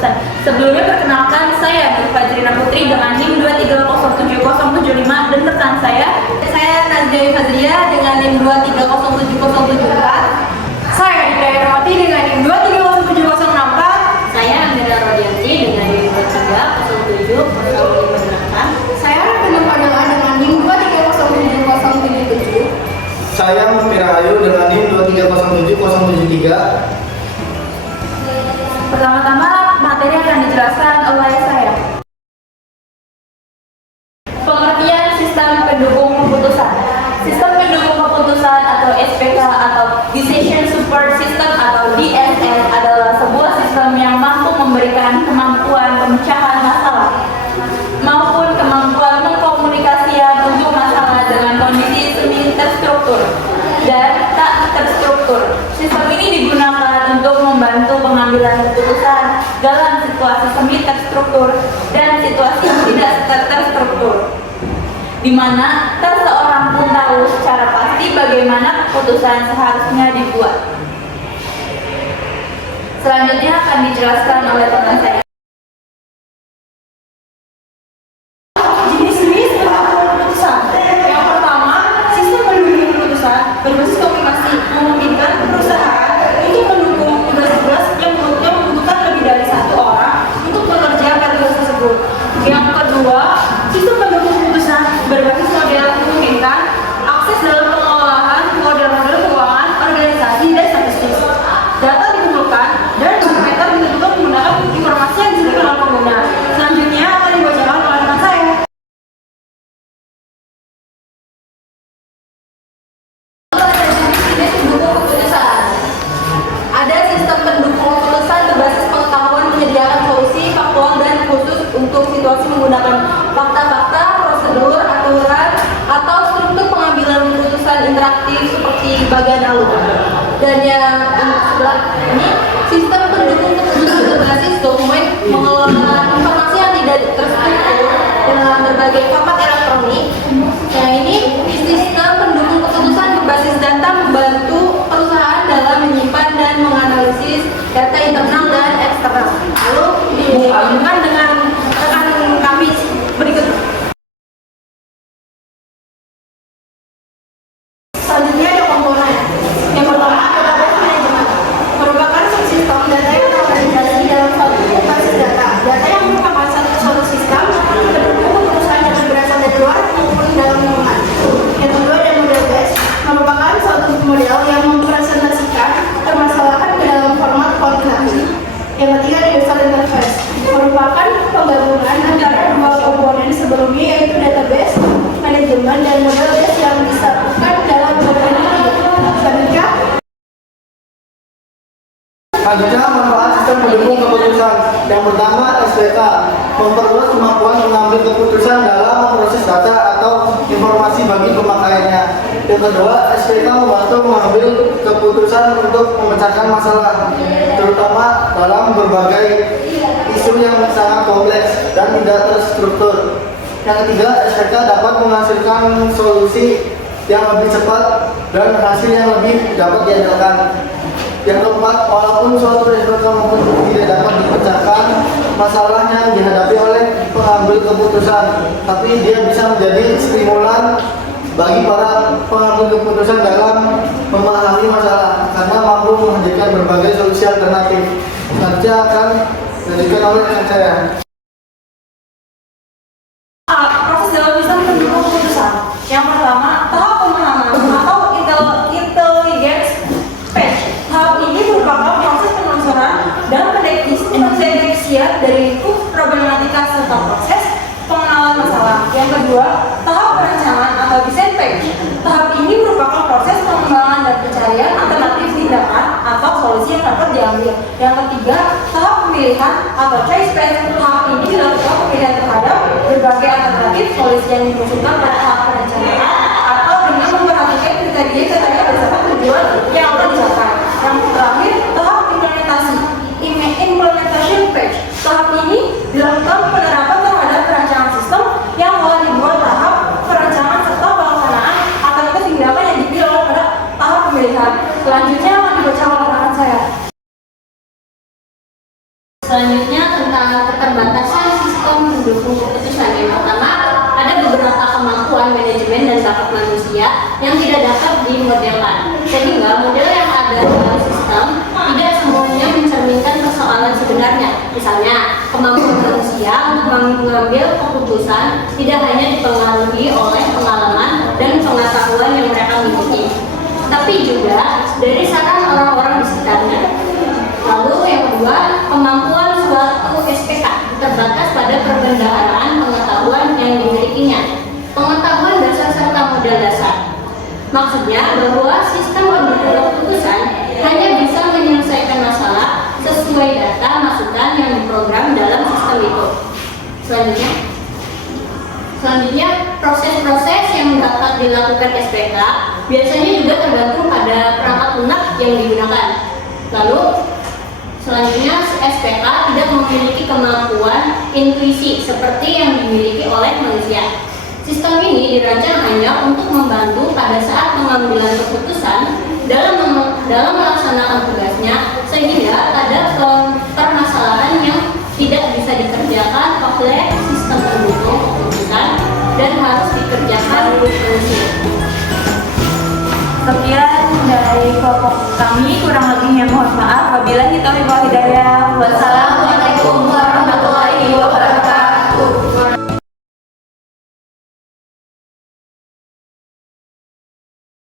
keputusan. Sebelumnya perkenalkan, saya Fajrina Putri dengan NIM 2307075 dan rekan saya Nazdia Fazria dengan NIM 2307074. Saya Dinda Herawati dengan NIM 2307064. Saya Amira Rodianti dengan NIM 2307058. Saya Rena Padilla dengan NIM 2307077. Saya Mufira Ayu dengan NIM 2307073. Pertama-tama materi akan dijelaskan oleh saya. Pengertian sistem pendukung keputusan. Sistem pendukung keputusan atau SPK atau Decision Support System atau DSS adalah sebuah sistem yang mampu memberikan kemampuan pemecahan masalah maupun kemampuan mengkomunikasikan untuk masalah dengan kondisi semi terstruktur dan tak terstruktur. Sistem ini digunakan untuk membantu pengambilan keputusan dalam situasi semi terstruktur dan situasi yang tidak terstruktur, di mana tak seorang pun tahu secara pasti bagaimana keputusan seharusnya dibuat. Selanjutnya akan dijelaskan oleh teman saya. Jenis-jenis pendukung keputusan. Yang pertama, sistem pendukung keputusan berbasis komunikasi memungkinkan perusahaan untuk mendukung tugas-tugas yang membutuhkan lebih dari satu orang untuk bekerja pada tugas tersebut. Yang kedua, sistem pendukung keputusan berbasis model memungkinkan akses dalam pengolahan model-model keuangan organisasi dan statistik. Data dikumpulkan dan parameter ditentukan menggunakan informasi yang disediakan oleh pengguna. Selanjutnya akan dibacakan oleh rekan saya. Ada sistem pendukung keputusan berbasis pengetahuan menyediakan solusi faktual dan khusus untuk situasi menggunakan fakta-fakta, prosedur, aturan, atau struktur pengambilan keputusan interaktif seperti bagian alur. Dan yang sebelah ini, sistem pendukung keputusan berbasis dokumen mengelola informasi yang tidak terstruktur dengan berbagai format elektronik. Yang ini, sistem pendukung keputusan berbasis data membantu perusahaan dalam menyimpan dan menganalisis data internal dan eksternal. Lalu digabungkan dengan rekan kami berikut. Selanjutnya ada komponen. Yang pertama, database management merupakan subsistem data yang terorganisasi dalam suatu basis data. Data yang merupakan suatu sistem pendukung keputusan yang berasal dari luar maupun dalam lingkungan. Yang kedua ada model base merupakan suatu model yang mempresentasikan permasalahan ke dalam format kuantitatif. Yang ketiga ada user interface merupakan penggabungan antara dua komponen sebelumnya yaitu database manajemen dan model base yang disatukan dalam komponen ini. Selanjutnya manfaat sistem pendukung keputusan. Yang pertama SPK memperluas kemampuan mengambil keputusan dalam memproses data atau informasi bagi pemakaiannya. Yang kedua SPK membantu mengambil keputusan untuk memecahkan masalah, terutama dalam berbagai isu yang sangat kompleks dan tidak terstruktur. Yang ketiga SPK dapat menghasilkan solusi yang lebih cepat dan hasil yang lebih dapat diandalkan. Yang keempat, walaupun suatu SPK maupun tidak dapat dipecahkan masalahnya yang dihadapi oleh pengambil keputusan, tapi dia bisa menjadi stimulan bagi para pengambil keputusan dalam memahami masalah karena mampu menghadirkan berbagai solusi alternatif. Selanjutnya akan dilanjutkan oleh rekan saya. Proses dalam sistem pendukung keputusan. Yang pertama, tahap pemahaman atau intelligence stage. Tahap ini merupakan proses penelusuran dan pendeteksian dari lingkup problematika serta proses pengenalan masalah. Yang kedua, tahap perencanaan atau design phase. Tahap ini merupakan proses pengembangan dan pencarian alternatif tindakan atau solusi yang dapat diambil. Yang ketiga, tahap pemilihan atau choice phase. Tahap ini dilakukan pemilihan terhadap berbagai alternatif solusi yang diusulkan pada tahap perencanaan atau dengan memperhatikan kriteria berdasarkan tujuan yang akan dicapai. Yang terakhir, tahap implementasi. Implementation phase. Tahap ini dilakukan penerapan terhadap perancangan sistem yang telah dibuat tahap perancangan serta pelaksanaan alternatif tindakan yang dipilih pada tahap pemilihan. Selanjutnya akan dibaca oleh rekan saya. Selanjutnya yang tidak dapat dimodelkan. Sehingga model yang ada dalam sistem tidak semuanya mencerminkan persoalan sebenarnya. Misalnya, kemampuan manusia untuk mengambil keputusan tidak hanya dipengaruhi oleh pengalaman dan pengetahuan yang mereka miliki, tapi juga dari saran orang-orang di sekitarnya. Lalu yang kedua, kemampuan suatu SPK terbatas pada perbendaharaan pengetahuan yang dimilikinya. Pengetahuan dasar serta modal dasar. Maksudnya bahwa sistem pengambilan keputusan hanya bisa menyelesaikan masalah sesuai data masukan yang diprogram dalam sistem itu. Selanjutnya, proses-proses yang dapat dilakukan SPK biasanya juga tergantung pada perangkat lunak yang digunakan. Lalu, selanjutnya SPK tidak memiliki kemampuan intuisi seperti yang dimiliki oleh manusia. Sistem ini dirancang hanya untuk membantu pada saat pengambilan keputusan dalam melaksanakan tugasnya, sehingga ada permasalahan yang tidak bisa dikerjakan oleh sistem pendukung keputusan dan harus dikerjakan manusia. Sekian dari kelompok kami, kurang lebihnya mohon maaf. Wabillahi taufiq wal hidayah. Wassalamualaikum warahmatullahi wabarakatuh.